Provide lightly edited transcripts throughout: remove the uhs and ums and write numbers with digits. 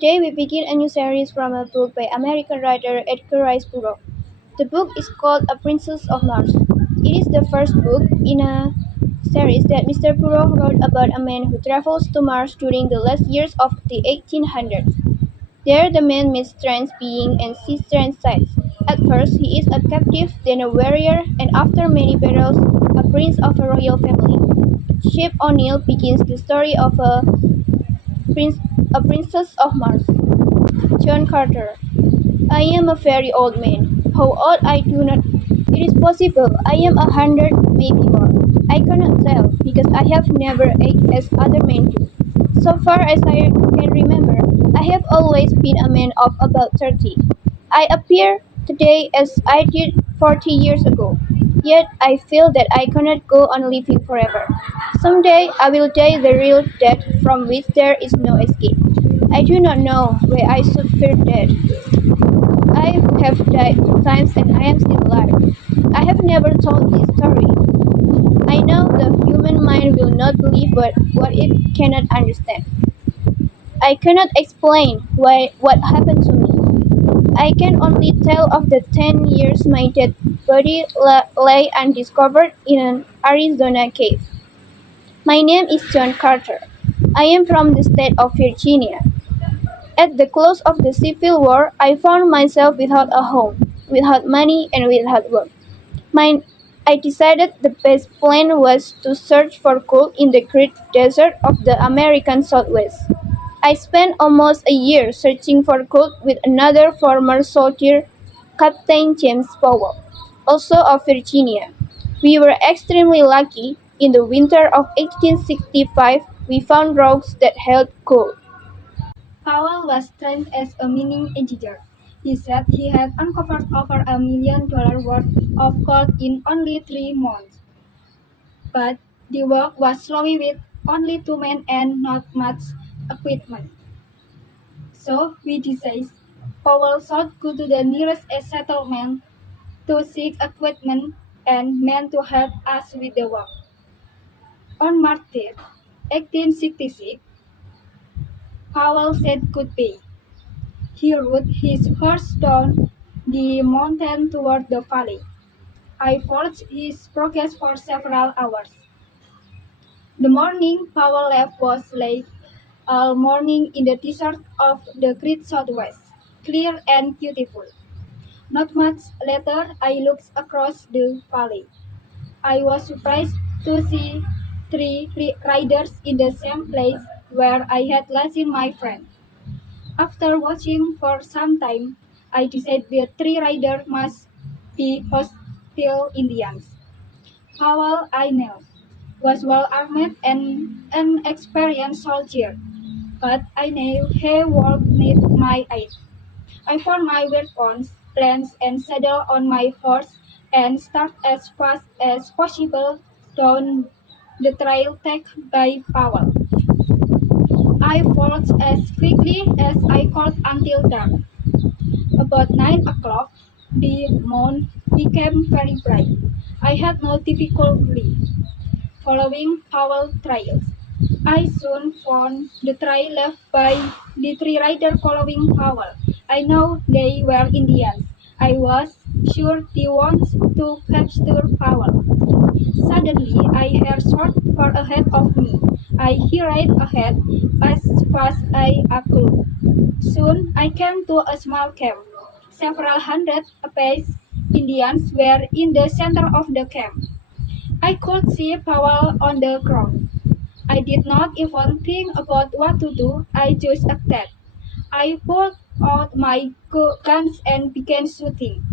Today we begin a new series from a book by American writer Edgar Rice Burroughs. The book is called A Princess of Mars. It is the first book in a series that Mr. Burroughs wrote about a man who travels to Mars during the last years of the 1800s. There the man meets strange beings and sees strange sights. At first he is a captive, then a warrior, and after many battles, a prince of a royal family. Shep O'Neill begins the story of prince, a princess of Mars. John Carter. I am a very old man. How old I do not. It is possible I am 100, maybe more. I cannot tell because I have never aged as other men do. So far as I can remember, I have always been a man of about 30. I appear today as I did 40 years ago. Yet I feel that I cannot go on living forever. Someday I will die the real death from which there is no escape. I do not know where I should fear death. I have died 2 times and I am still alive. I have never told this story. I know the human mind will not believe what it cannot understand. I cannot explain what happened to me. I can only tell of the 10 years my dead body lay undiscovered in an Arizona cave. My name is John Carter. I am from the state of Virginia. At the close of the Civil War, I found myself without a home, without money, and without work. My, I decided the best plan was to search for gold in the great desert of the American Southwest. I spent almost a year searching for gold with another former soldier, Captain James Powell, also of Virginia. We were extremely lucky. In the winter of 1865, we found rocks that held gold. Powell was trained as a mining engineer. He said he had uncovered over $1 million worth of gold in only 3 months. But the work was slow with only 2 men and not much equipment. So we decided Powell should go to the nearest settlement to seek equipment and men to help us with the work. On March 10, 1866, Powell said goodbye. He rode his horse down the mountain toward the valley. I followed his progress for several hours. The morning Powell left was like all morning in the desert of the great Southwest, clear and beautiful. Not much later, I looked across the valley. I was surprised to see three riders in the same place where I had last seen my friend. After watching for some time, I decided the three riders must be hostile Indians. Powell, I knew, was well armed and an experienced soldier, but I knew he would need my aid. I found my weapons, plans, and saddle on my horse and started as fast as possible down the trail taken by Powell. I followed as quickly as I could until dark. About 9 o'clock, the moon became very bright. I had no difficulty following Powell's trails. I soon found the trail left by the three riders following Powell. I know they were Indians. I was sure they wanted to capture Powell. Suddenly, I heard shot far ahead of me. I hurried ahead as fast as I could. Soon, I came to a small camp. Several hundred Apache Indians were in the center of the camp. I could see Powell on the ground. I did not even think about what to do. I just acted. I pulled out my guns and began shooting.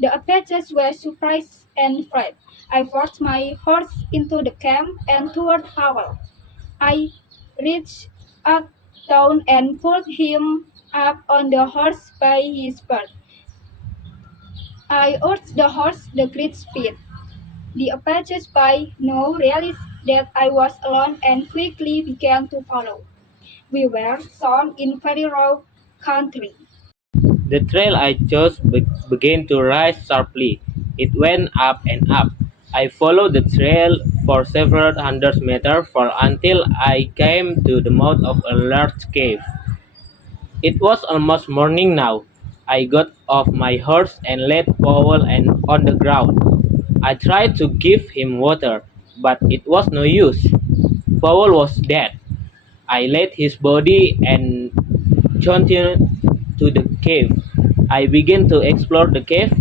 The Apaches were surprised and fled. I forced my horse into the camp and toward Powell. I reached up down and pulled him up on the horse by his belt. I urged the horse the great speed. The Apaches by now realized that I was alone and quickly began to follow. We were sown in very raw country. The trail I chose began to rise sharply. It went up and up. I followed the trail for several hundred meters until I came to the mouth of a large cave. It was almost morning now. I got off my horse and laid Powell on the ground. I tried to give him water, but it was no use. Powell was dead. I laid his body and continued to the cave. I began to explore the cave.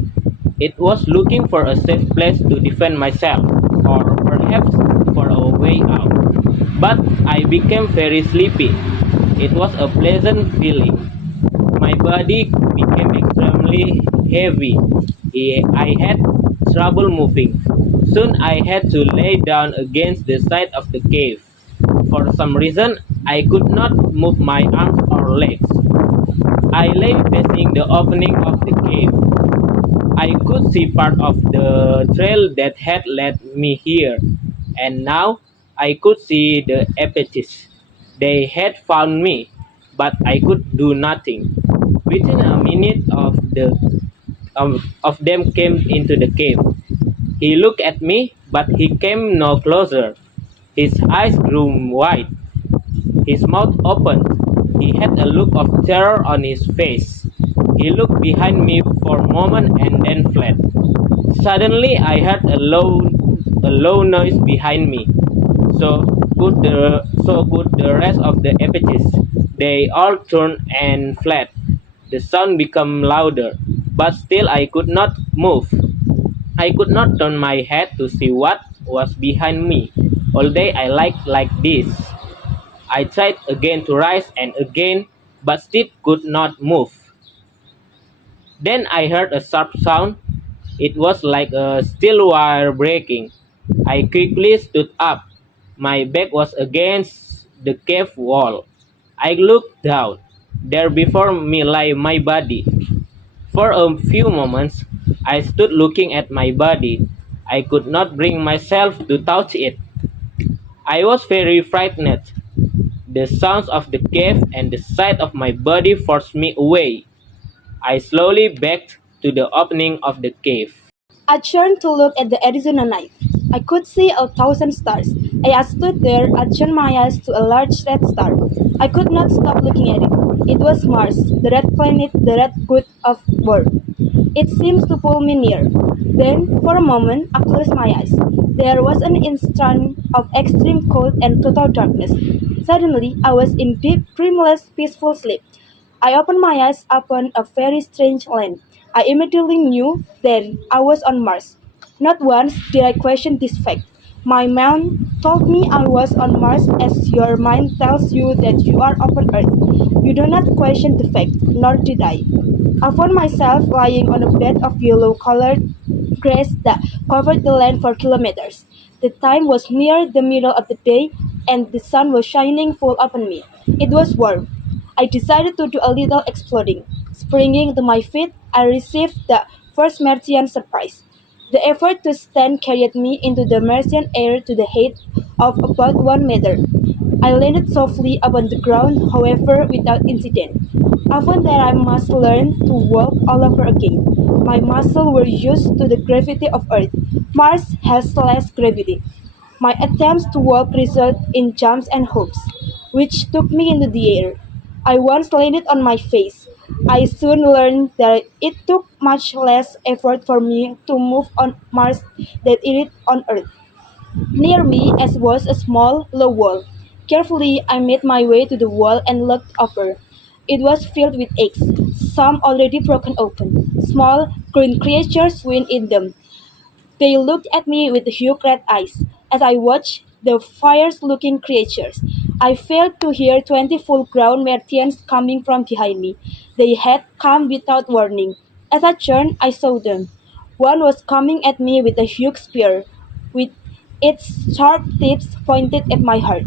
It was looking for a safe place to defend myself, or perhaps for a way out. But I became very sleepy. It was a pleasant feeling. My body became extremely heavy. I had trouble moving. Soon I had to lay down against the side of the cave. For some reason, I could not move my arms or legs. I lay facing the opening of the cave. I could see part of the trail that had led me here, and now I could see the apaches. They had found me, but I could do nothing. Within a minute of them came into the cave. He looked at me, but he came no closer. His eyes grew wide. His mouth opened. He had a look of terror on his face. He looked behind me for a moment and then fled. Suddenly I heard a low noise behind me. So could the rest of the apaches. They all turned and fled. The sound became louder, but still I could not move. I could not turn my head to see what was behind me. All day I like this. I tried again to rise and again, but still could not move. Then I heard a sharp sound. It was like a steel wire breaking. I quickly stood up. My back was against the cave wall. I looked down. There before me lay my body. For a few moments, I stood looking at my body. I could not bring myself to touch it. I was very frightened. The sounds of the cave and the sight of my body forced me away. I slowly backed to the opening of the cave. I turned to look at the Arizona night. I could see 1,000 stars. As I stood there, I turned my eyes to a large red star. I could not stop looking at it. It was Mars, the red planet, the red god of war. It seemed to pull me near. Then, for a moment, I closed my eyes. There was an instant of extreme cold and total darkness. Suddenly, I was in deep, dreamless, peaceful sleep. I opened my eyes upon a very strange land. I immediately knew then I was on Mars. Not once did I question this fact. My mind told me I was on Mars as your mind tells you that you are on Earth. You do not question the fact, nor did I. I found myself lying on a bed of yellow colored grass that covered the land for kilometers. The time was near the middle of the day and the sun was shining full upon me. It was warm. I decided to do a little exploding. Springing to my feet, I received the first Martian surprise. The effort to stand carried me into the Martian air to the height of about 1 meter. I landed softly upon the ground, however, without incident. I found that I must learn to walk all over again. My muscles were used to the gravity of Earth. Mars has less gravity. My attempts to walk resulted in jumps and hops, which took me into the air. I once landed on my face. I soon learned that it took much less effort for me to move on Mars than it did on Earth. Near me as was a small, low wall. Carefully I made my way to the wall and looked over. It was filled with eggs, some already broken open. Small, green creatures swimming in them. They looked at me with huge red eyes. As I watched the fierce-looking creatures, I failed to hear 20 full-grown Martians coming from behind me. They had come without warning. As I turned, I saw them. One was coming at me with a huge spear, with its sharp tips pointed at my heart.